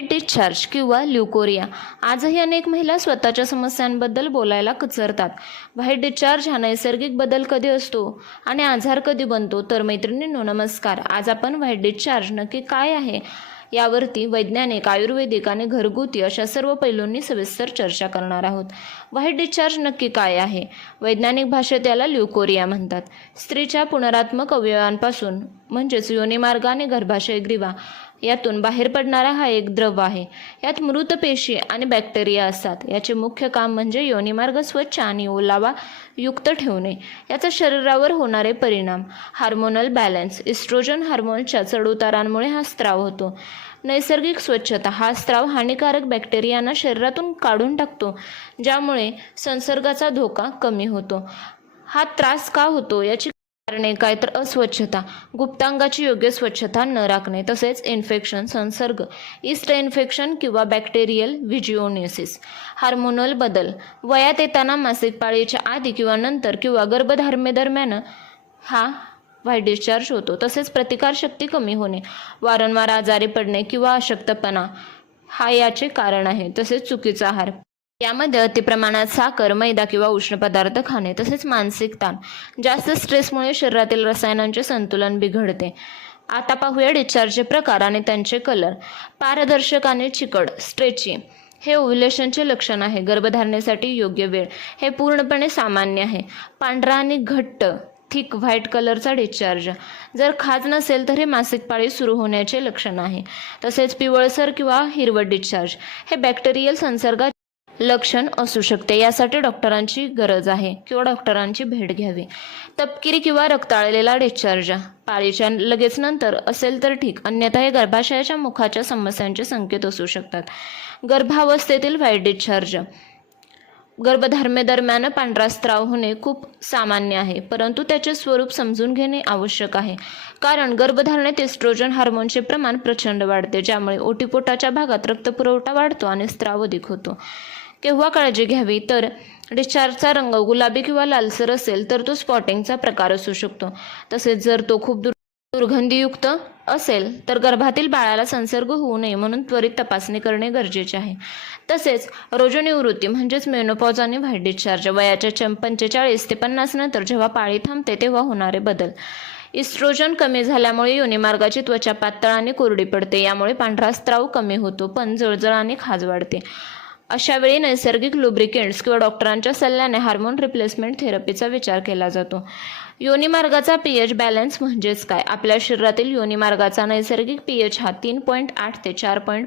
White discharge किंवा ल्युकोरिया. आजही अनेक महिला स्वतःच्या समस्यांबद्दल बोलायला कचरतात. व्हाईट डिस्चार्ज हा नैसर्गिक बदल कधी असतो आणि आजार कधी बनतो? तर मैत्रिणींनो नमस्कार. आज आपण व्हाईट डिस्चार्ज नक्की काय आहे यावरती वैज्ञानिक, आयुर्वेदिक आणि घरगुती अशा सर्व पैलूंनी सविस्तर चर्चा करणार आहोत. व्हाईट डिस्चार्ज नक्की काय आहे? वैज्ञानिक भाषेत याला ल्युकोरिया म्हणतात. स्त्रीच्या पुनरात्मक अवयवांपासून म्हणजेच योनिमार्ग आणि गर्भाशय ग्रीवा यातून बाहेर पडणारा हा एक द्रव आहे. यात मृत पेशी आणि बॅक्टेरिया असतात. याचे मुख्य काम म्हणजे योनिमार्ग स्वच्छ आणि ओलावा युक्त ठेवणे. याचा शरीरावर होणारे परिणाम: हार्मोनल बॅलन्स. इस्ट्रोजन हार्मोनच्या चढउतारांमुळे हा स्त्राव होतो. नैसर्गिक स्वच्छता. हा स्त्राव हानिकारक बॅक्टेरियांना शरीरातून काढून टाकतो, ज्यामुळे संसर्गाचा धोका कमी होतो. हा त्रास का होतो याची कारणे काय? तर अस्वच्छता, गुप्तांगाची योग्य स्वच्छता न राखणे, तसेच इन्फेक्शन, संसर्ग, ईस्ट इन्फेक्शन किंवा बॅक्टेरियल व्हिजिओनिसिस. हार्मोनल बदल. वयात येताना, मासिक पाळीच्या आधी किंवा नंतर किंवा गर्भधारणेदरम्यान हा व्हाईट डिस्चार्ज होतो. तसेच प्रतिकारशक्ती कमी होणे, वारंवार आजारी पडणे किंवा अशक्तपणा हा याचे कारण आहे. तसेच चुकीचा आहार, यामध्ये अतिप्रमाणात साखर, मैदा किंवा उष्ण पदार्थ खाणे, तसेच मानसिक ताण. जास्त स्ट्रेसमुळे शरीरातील रसायनांचे संतुलन बिघडते. आता पाहूया डिस्चार्जचे प्रकार आणि त्यांचे कलर. पारदर्शक आणि चिकट, स्ट्रेची, हे ओव्ह्युलेशनचे लक्षण आहे. गर्भधारणेसाठी योग्य वेळ, हे पूर्णपणे सामान्य आहे. पांढरा आणि घट्ट थिक व्हाईट कलरचा डिस्चार्ज, जर खाज नसेल तर हे मासिक पाळी सुरू होण्याचे लक्षण आहे. तसेच पिवळसर किंवा हिरवट डिस्चार्ज, हे बॅक्टेरियल संसर्गाचे लक्षण असू शकते. यासाठी डॉक्टरांची गरज आहे किंवा डॉक्टरांची भेट घ्यावी. तपकिरी किंवा रक्ताळलेला डिस्चार्ज, पाळीच्या लगेच नंतर असेल तर ठीक, अन्यथा हे गर्भाशयाच्या मुखाच्या समस्यांचे संकेत असू शकतात. गर्भावस्थेतील व्हाईट डिस्चार्ज. गर्भधारणेदरम्यान पांढरा स्त्राव होणे खूप सामान्य आहे, परंतु त्याचे स्वरूप समजून घेणे आवश्यक आहे. कारण गर्भधारणेत एस्ट्रोजन हार्मोनचे प्रमाण प्रचंड वाढते, ज्यामुळे ओटीपोटाच्या भागात रक्तपुरवठा वाढतो आणि स्त्राव अधिक होतो. केव्हा काळजी घ्यावी? तर डिस्चार्जचा रंग गुलाबी किंवा लालसर असेल तर तो स्पॉटिंगचा प्रकार असू शकतो. तसेच जर तो खूप दुर्गंधीयुक्त असेल तर गर्भातील बाळाला संसर्ग होऊ नये म्हणून त्वरित तपासणी करणे गरजेचे आहे. तसेच रोजनिवृत्ती म्हणजेच मेनोपॉज आणि व्हाईट डिस्चार्ज. वयाच्या 45 ते 50 नंतर जेव्हा पाळी थांबते तेव्हा होणारे बदल. इस्ट्रोजन कमी झाल्यामुळे योनिमार्गाची त्वचा पातळ आणि कोरडी पडते. यामुळे पांढरा स्त्राव कमी होतो, पण जळजळ आणि खाज वाढते. अशा वेळी नैसर्गिक लुब्रिकेंट्स किंवा डॉक्टरांच्या सल्ल्याने हार्मोन रिप्लेसमेंट थेरपीचा विचार केला जातो. योनिमार्गाचा पीएच बॅलन्स म्हणजेच काय? आपल्या शरीरातील योनिमार्गाचा नैसर्गिक पीएच हा 3.8 ते 4.5